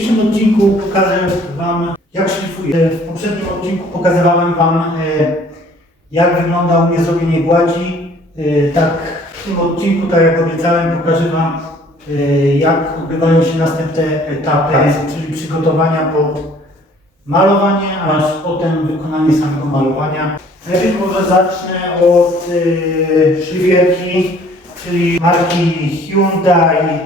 dzisiejszym odcinku pokażę Wam, jak szlifuję. W poprzednim odcinku pokazywałem Wam, e, jak wygląda u mnie zrobienie gładzi. E, Tak, w tym odcinku, tak jak obiecałem, pokażę Wam, e, jak odbywają się następne etapy, czyli przygotowania po malowanie, aż potem wykonanie samego malowania. Najpierw może zacznę od szlifierki, czyli marki Hyundai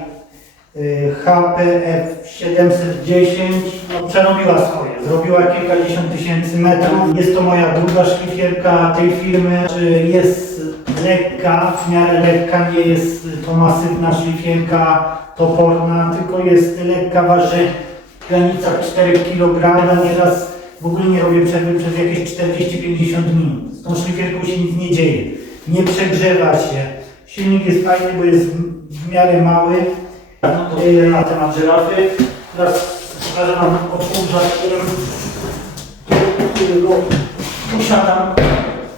HPF 710 no, przerobiła swoje, zrobiła kilkadziesiąt tysięcy metrów. Jest to moja druga szlifierka tej firmy. Jest lekka, w miarę lekka, nie jest to masywna szlifierka toporna, tylko jest lekka, waży w granicach 4 kg. Nieraz w ogóle nie robię przerwy przez jakieś 40-50 minut. Z tą szlifierką się nic nie dzieje. Nie przegrzewa się. Silnik jest fajny, bo jest w miarę mały. Na temat żyrafy. Teraz pokażę Wam odkurzacz, którego posiadam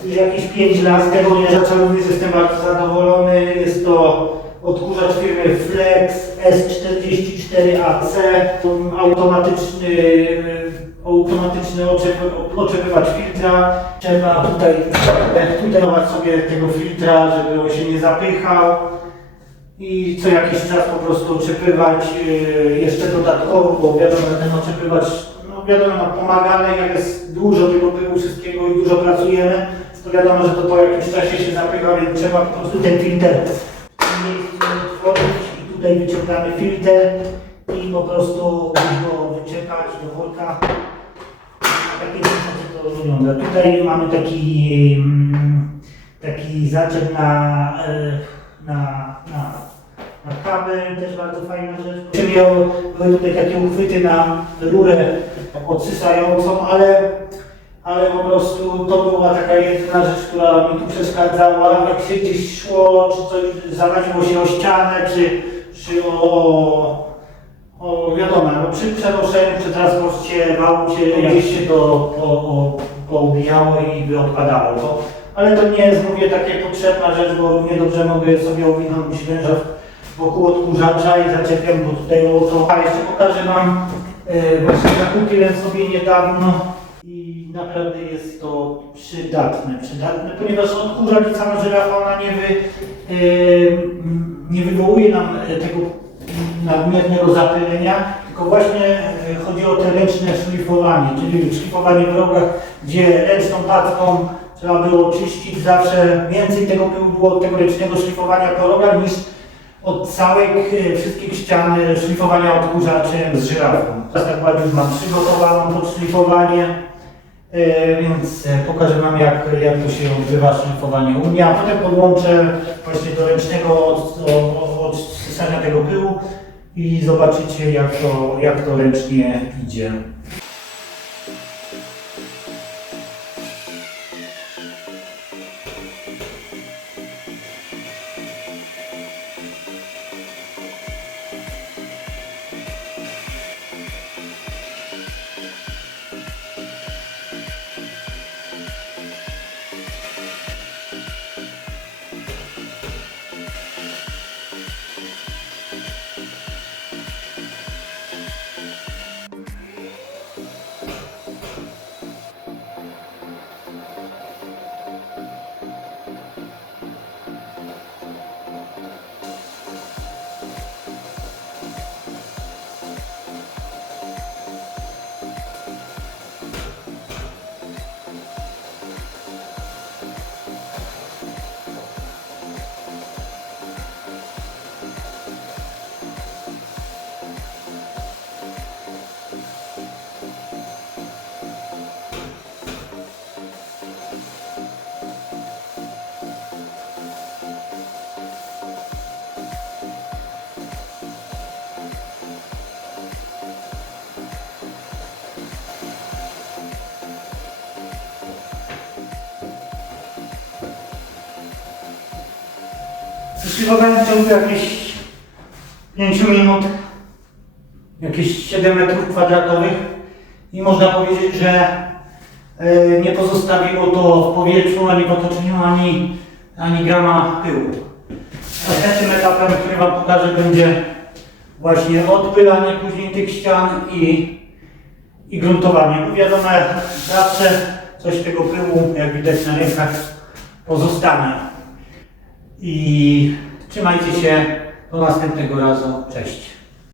już jakieś 5 lat. Z tego nie również jestem bardzo zadowolony. Jest to odkurzacz firmy Flex S44AC. Automatyczny, automatyczny oczep, filtra. Trzeba tutaj tunelować sobie tego filtra, żeby on się nie zapychał i co jakiś czas po prostu oczepywać yy, jeszcze dodatkowo, bo wiadomo, że ten oczepywacz, no wiadomo, no, pomaga, jak jest dużo tego pyłu wszystkiego i dużo pracujemy, to wiadomo, że to po jakimś czasie się zapycha, więc trzeba po prostu ten filtr w otworzyć i tutaj wyciągamy filtr i po prostu go wyczekać do worka. Takie coś to wygląda. Tutaj mamy taki, mm, taki zaczep na, e, na, na kabel, też bardzo fajna rzecz. Były tutaj takie uchwyty na rurę odsysającą, ale, ale po prostu to była taka jedyna rzecz, która mi tu przeszkadzała. Jak się gdzieś szło, czy coś zawaliło się o ścianę, czy, czy o, o wiadomo, no przy przenoszeniu, przy transporcie w aucie gdzieś się to o, o, i by odpadało to. Ale to nie jest, mówię, takie potrzebna rzecz, bo równie dobrze mogę sobie owinąć węża wokół odkurzacza i zaczepiam go tutaj o to. A jeszcze pokażę Wam, e, właśnie zakupiłem sobie niedawno i naprawdę jest to przydatne, przydatne, ponieważ odkurzacz sama żyrafa, ona nie, wy, e, nie wywołuje nam e, tego nadmiernego zapylenia, tylko właśnie e, chodzi o te ręczne szlifowanie, czyli szlifowanie w rogach, gdzie ręczną packą trzeba było czyścić zawsze, więcej tego było od tego ręcznego szlifowania po rogach niż od e, wszystkich ścian szlifowania odkurzaczem z żyrafą. Teraz ładnie już mam przygotowaną pod szlifowanie, e, więc e, pokażę Wam jak, jak to się odbywa szlifowanie u mnie, a potem podłączę właśnie do ręcznego od- o- o- odsysania tego pyłu i zobaczycie jak to, jak to ręcznie idzie. Zszliwowałem w ciągu jakieś 5 minut, jakieś 7 metrów kwadratowych i można powiedzieć, że e, nie pozostawiło to w powietrzu, ani w otoczeniu, ani, ani grama pyłu. Następnym etapem, który Wam pokażę, będzie właśnie odpylanie później tych ścian i, i gruntowanie. Bo zawsze coś tego pyłu, jak widać na rękach, pozostanie. I trzymajcie się do następnego razu. Cześć.